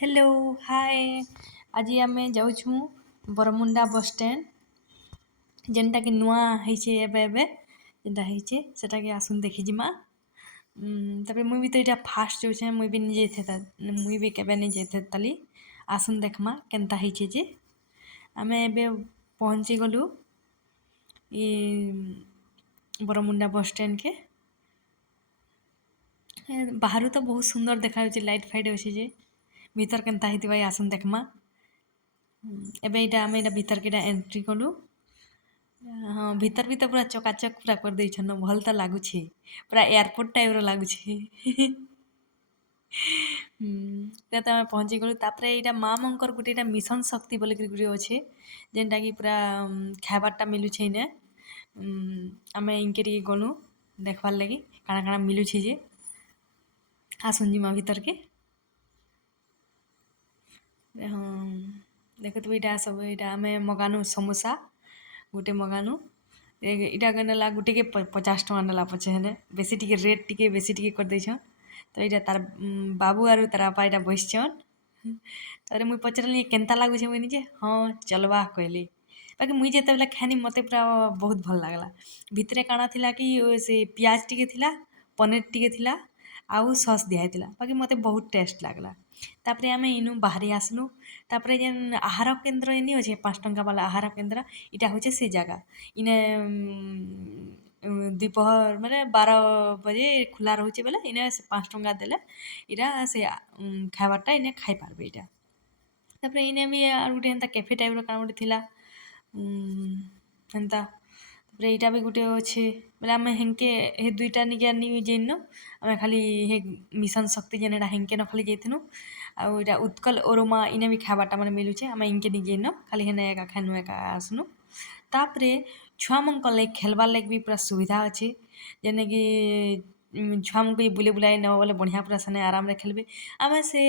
Hello hi. आज आम जाऊँ बरमुंडा बस स्टैंड जेनटा कि नुआ ହେଇଛେ ଏବେ ଏବେ ଯେନ୍ଟା ହେଇଛେ ସେଟାକେ ଆସୁନ୍ ଦେଖିଯିମା। ତାପରେ ମୁଇଁ ବି ତ ଏଇଟା ଫାଷ୍ଟ ଯାଉଛେ ମୁଇଁ ବି ନିଜେ ମୁଇଁ ବି କେବେ ନି ଯାଇଥାଏ ତାଲି ଆସୁନ୍ ଦେଖମା କେନ୍ତା ହେଇଛେ ଯେ ଆମେ ଏବେ ପହଞ୍ଚି ଗଲୁ ଇ ବରମୁଣ୍ଡା ବସ୍ ସ୍ଟैंଡକେ। ବାହାରୁ ତ ବହୁତ ସୁନ୍ଦର ଦେଖାଯାଉଛି, ଲାଇଟ୍ ଫାଇଟ୍ ଅଛି ଯେ ଭିତର କେନ୍ତା ହେଇଥିବା ଆସୁନ୍ ଦେଖମା। ଏବେ ଏଇଟା ଆମେ ଏଇଟା ଭିତରକେ ଏଇଟା ଏଣ୍ଟ୍ରି କଲୁ। ହଁ ଭିତର ବି ତ ପୁରା ଚକାଚକ୍ ପୁରା କରିଦେଇଛନ୍, ଭଲ୍ ତ ଲାଗୁଛେ, ପୁରା ଏୟାରପୋର୍ଟ ଟାଇପ୍ର ଲାଗୁଛେ। ତ ଆମେ ପହଞ୍ଚି ଗଲୁ। ତାପରେ ଏଇଟା ମା ମଙ୍କର ଗୋଟେ ଏଇଟା ମିଶନ ଶକ୍ତି ବୋଲିକିରି ଗୋଟେ ଅଛେ, ଯେନ୍ଟାକି ପୁରା ଖାଇବାର୍ଟା ମିଲୁଛେ ଇନେ। ଆମେ ଇନ୍କେ ଟିକେ ଗଲୁ ଦେଖ୍ବାର୍ ଲାଗି କାଣା କାଣା ମିଲୁଛେ ଯେ। ଆସୁନ୍ ଯିମା ଭିତରକେ। ହଁ ଦେଖୁଥିବେ ଏଇଟା ସବୁ ଏଇଟା ଆମେ ମଗାନୁ ସମୋସା ଗୋଟେ ମଗାନୁ। ଇଟା ନେଲା ଗୁଟେକେ 50 ଟଙ୍କା ନେଲା ପଛେ, ହେଲେ ବେଶୀ ଟିକେ ରେଟ୍ ଟିକେ ବେଶୀ ଟିକେ କରିଦେଇଛନ୍। ତ ଏଇଟା ତାର୍ ବାବୁ ଆରୁ ତାର୍ ବାପା ଏଇଟା ବସିଛନ୍। ତାପରେ ମୁଇଁ ପଚାରିଲି କେନ୍ତା ଲାଗୁଛେ, ମୁଇଁ ନିଜେ ହଁ ଚଲ୍ବା କହିଲି। ବାକି ମୁଇଁ ଯେତେବେଲେ ଖାଇନି ମତେ ପୁରା ବହୁତ ଭଲ୍ ଲାଗ୍ଲା। ଭିତରେ କାଣା ଥିଲା କି ସେ ପିଆଜ ଟିକେ ଥିଲା, ପନିର ଟିକେ ଥିଲା ଆଉ ସସ୍ ଦିଆହେଇଥିଲା, ବାକି ମତେ ବହୁତ ଟେଷ୍ଟ ଲାଗ୍ଲା। ତାପରେ ଆମେ ଇନୁ ବାହାରି ଆସିଲୁ। ତାପରେ ଯେନ୍ ଆହାର କେନ୍ଦ୍ର ଏନି ଅଛେ 5 ଟଙ୍କା ବାଲା ଆହାର କେନ୍ଦ୍ର, ଇଟା ହଉଛେ ସେ ଜାଗା। ଇନେ ଦ୍ୱିପହର ମାନେ 12 ବଜେ ଖୋଲା ରହୁଛେ ବେଲେ ଇନେ 5 ଟଙ୍କା ଦେଲେ ଇଟା ସେ ଖାଇବାର୍ଟା ଇନେ ଖାଇପାରବେ ଇଟା। ତାପରେ ଇନେ ବି ଆରୁ ଗୁଟେ ହେନ୍ତା କେଫେ ଟାଇପ୍ର କାଣା ଗୁଟେ ଥିଲା ହେନ୍ତା। ତାପରେ ଇଟା ବି ଗୁଟେ ଅଛେ ବେଲେ ଆମେ ହେନ୍କେ ହେ ଦୁଇଟା ନିକେ ନି ଯାଇନ, ଆମେ ଖାଲି ହେ ମିଶନ ଶକ୍ତି ଯେନ୍ ହେଟା ହେନ୍କେ ନ ଖାଲି ଯାଇଥିନୁ। ଆଉ ଇଟା ଉତ୍କଳ ଓରୋମା ଇନେ ବି ଖାଇବାର୍ଟା ମାନେ ମିଲୁଛେ, ଆମେ ଇନ୍କେ ନି ଯାଇନ, ଖାଲି ହେନେ ଏକା ଖାଇନୁ ଏକା ଆସ୍ନୁ। ତାପରେ ଛୁଆମାନଙ୍କର ଲାଗି ଖେଲ୍ବାର୍ ଲାଗି ବି ପୁରା ସୁବିଧା ଅଛେ, ଯେନେକି ଛୁଆମାନଙ୍କୁ ବୁଲେଇ ବୁଲାଇ ନେବ ବୋଲେ ବଢ଼ିଆ ପୁରା ସେନେ ଆରାମରେ ଖେଲ୍ବେ। ଆମେ ସେ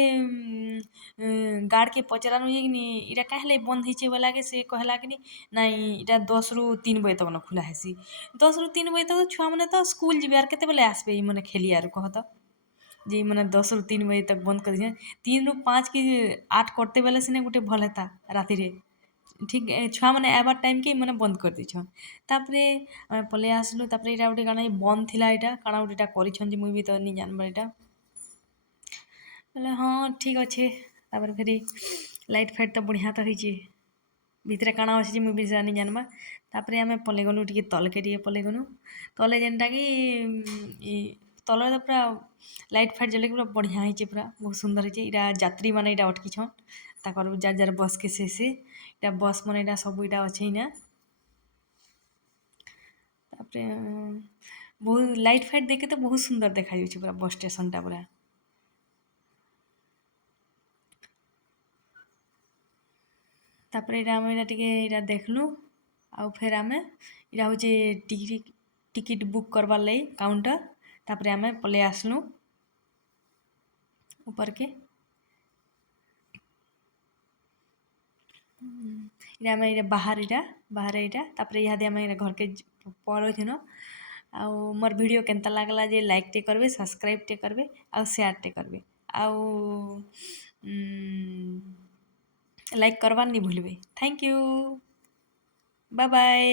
ଗାର୍ଡ଼କେ ପଚରାନୁ ଯେ କିନି ଇଟା କାଁ ହେଲାଗି ବନ୍ଦ ହେଇଛେ ବୋଇଲାକେ ସେ କହେଲା କିନି ନାଇଁ ଇଟା 10ରୁ 3 ବଜେ ତକନ ଖୁଲା ହେସି। 10ରୁ 3 ବଜେ ତକ ଛୁଆମାନେ ତ ସ୍କୁଲ୍ ଯିବେ ଆର୍ କେତେବେଲେ ଆସ୍ବେ ଇମାନେ ଖେଲି ଆରୁ କହ ତ। ଯେ ଇମାନେ 10ରୁ 3 ବଜେ ତକ୍ ବନ୍ଦ କରିଦେଇଛନ୍। 3ରୁ 5 କି 8 କରତେ ବେଲେ ସିନା ଗୁଟେ ଭଲ୍ ହେତା ରାତିରେ। ଠିକ୍ ଛୁଆମାନେ ଆଏବାର୍ ଟାଇମ୍କେ ଇମାନେ ବନ୍ଦ କରିଦେଇଛନ୍। ତାପରେ ଆମେ ପଲେଇ ଆସ୍ଲୁ। ତାପରେ ଇଟା ଗୁଟେ କାଣା ବନ୍ଦ ଥିଲା, ଇଟା କାଣା ଗୁଟେ ଇଟା କରିଛନ୍ ଯେ ମୁଇଁ ବି ତ ନି ଜାନ୍ବାର୍ ଇଟା। ବେଲେ ହଁ ଠିକ୍ ଅଛେ। ତାପରେ ଫେରି ଲାଇଟ୍ ଫାଇଟ୍ ତ ବଢ଼ିଆ ତ ହେଇଛେ। ଭିତରେ କାଣା ଅଛେ ଯେ ମୁଇଁ ବି ସେଟା ନି ଜାନ୍ବା। ତାପରେ ଆମେ ପଲେଇ ଗଲୁ ଟିକେ ତଲ୍କେ ଟିକେ ପଲେଇ ଗଲୁ। ତଲେ ଯେନ୍ଟାକି ଇ ତଲେ ତ ପୁରା ଲାଇଟ୍ ଫାଇଟ୍ ଜଲେଇକି ପୁରା ବଢ଼ିଆ ହେଇଛେ, ପୁରା ବହୁତ ସୁନ୍ଦର ହେଇଛେ। ଇଟା ଯାତ୍ରୀମାନେ ଇଟା ଅଟ୍କିଛନ୍, ତାକର୍ ଯାର୍ ଯାର୍ ବସ୍କେ ସେ ଇଟା ବସ୍ ମାନେ ଇଟା ସବୁ ଇଟା ଅଛେ ଇନେ। ତାପରେ ବହୁତ୍ ଲାଇଟ୍ ଫାଇଟ୍ ଦେଇକି ତ ବହୁତ ସୁନ୍ଦର ଦେଖାଯାଉଛେ ପୁରା ବସ୍ ଷ୍ଟେସନଟା ପୁରା। ତାପରେ ଇଟା ଆମେ ଇଟା ଟିକେ ଇଟା ଦେଖ୍ଲୁ। ଆଉ ଫେର୍ ଆମେ ଇଟା ହଉଛେ ଟିକେଟ୍ ବୁକ୍ କରବାର୍ ଲାଗି କାଉଣ୍ଟର୍। ତାପରେ ଆମେ ପଲେଇ ଆସ୍ଲୁ ଉପର୍କେ। ଇଟା ଆମେ ଇଟା ବାହାରେ ଇଟା। ତାପରେ ଇହାଦେ ଆମେ ଇଟା ଘର୍କେ ପଳଉଥିନ। ଆଉ ମୋର୍ ଭିଡ଼ିଓ କେନ୍ତା ଲାଗ୍ଲା ଯେ ଲାଇକ୍ଟେ କର୍ବେ, ସବ୍ସକ୍ରାଇବ୍ଟେ କର୍ବେ ଆଉ ସେୟାର୍ଟେ କର୍ବେ। ଆଉ ଲାଇକ୍ କର୍ବାର୍ ନି ଭୁଲ୍ବେ। Thank you, bye bye.